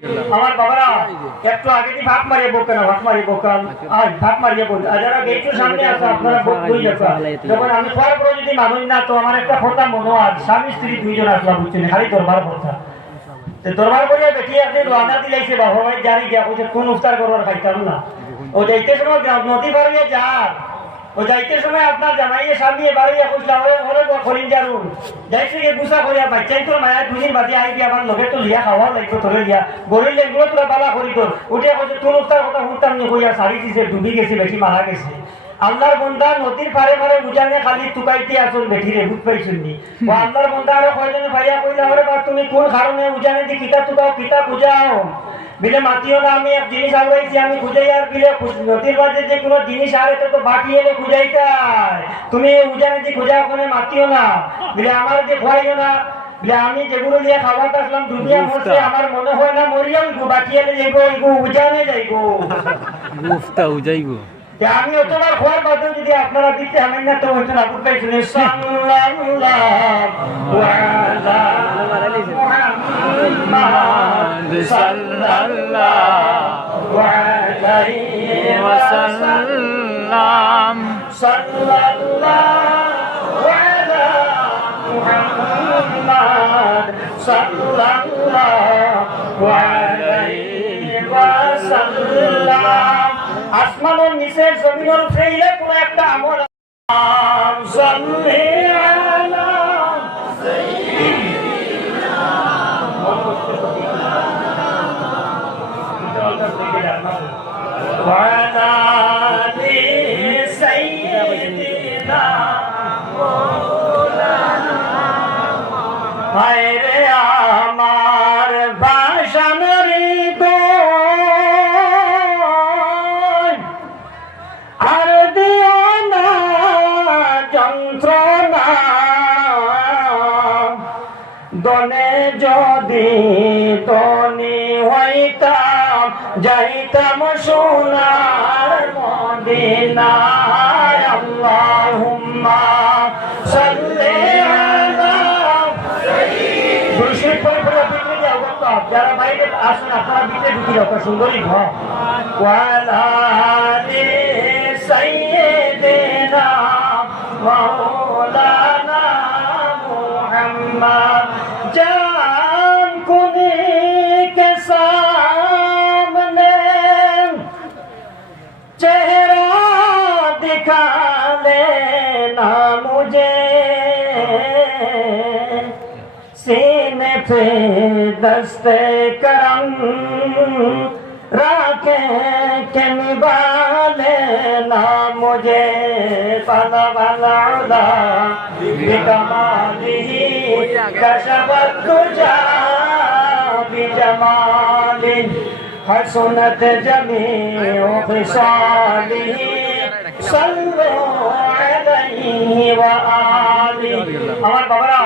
আমার বাবারা একটু আগে দিয়ে ভাগ মারিয়ে বোক কেন ভাগ মারিয়ে বোকাল আজ ভাগ মারিয়ে বল যারা গেটের সামনে আছে আপনারা বই যাচ্ছেন যখন আমি পরে পরে যদি মানুষ না তো আমার একটা কথা মনে হয় স্বামী স্ত্রী দুইজন আসলা বুঝছেন খালি দরবার কথা দরবার করে দেখি আপনি রান্না দিলাইছে বাবা ভাই জারি গিয়া বলছে কোন উফতার করবার খাইতাম না ও যাইতে সময় নদী বাড়িয়ে যার ও যাইতে সময় আপনার জামাইয়ে সামনে বাড়িয়ে খুঁজলাম হলে খরিন জারুন যাইছে গিয়ে গুছা করিয়া বাচ্চাই তোর মায়া দুদিন বাদে আইবি আমার লগে তো লিয়া খাওয়াও লাগবে তোরে লিয়া গরিব লাগলো তোরা বালা করি তোর উঠে বলছে তোর উফতার কথা শুনতাম নি কইয়া শাড়ি দিছে ডুবি গেছে বেশি মারা গেছে আল্লাহর বন্দা নদীর পারে পারে বুঝানে খালি টুকাইতে আসল বেঠিরে বুঝ পাইছুন নি ও আল্লাহর বন্দা আরো কয়জনে ভাইয়া কইলা ওরে বা তুমি কোন কারণে বুঝানে দি কিতা টুকাও কিতা বুঝাও বিলে মাতিও না আমি এক জিনিস আগাইছি আমি খুঁজে আর বিলে নদীর মাঝে যে কোনো জিনিস আর তো বাকি এলে খুঁজাইতাই তুমি বুঝানে দি খুঁজা ওখানে মাতিও না বিলে আমার যে খোয়াইও না বিলে আমি যেগুলো নিয়ে খাবার আসলাম দুনিয়া মরছে আমার মনে হয় না মরিয়াম বাকি এলে যাইবো এগো বুঝানে যাইবো মুফতা উজাইবো আমি অতবার খোয়ার বাদে যদি আপনারা দিতে হামেন না তো হয়তো না করতে শুনে সাল্লাল্লাহু আলা মুহাম্মাদ সাল্লাল্লাহু আলাইহি ওয়াসাল্লাম সাল্লাল্লাহু আলা মুহাম্মাদ সাল্লাল্লাহু আলাইহি ওয়াসাল্লাম আসমানের নিচে জমিনের ফেইলে কোন একটা আমল সাল্লি আলা সাইয়্যিদিনা ওয়া আলা আলি সাইয়্যিদিনা মাওলানা হায়রে আমার ভাষানের দনে যদি তনি হইতাম যাইতাম সোনার মদিনায় আল্লাহুম্মা সাল্লি আলা সাইয়্যিদিনা যারা বাইরে আসুন আপনারা বিতে ঢুকি রাখা সুন্দরী ঘর ওয়ালা আলি সাইয়্যিদিনা মাওলানা मुहम्मद जान कुनी के सामने चेहरा दिखा लेना मुझे सीने पे दस्ते करम राखे के निभा लेना मुझे बला बला बिकमालिही कशफत तुझा बिजमालिही हसनत जमीउ खिसालिही सल्लु अलैहि व आलिहि আমার বাবারা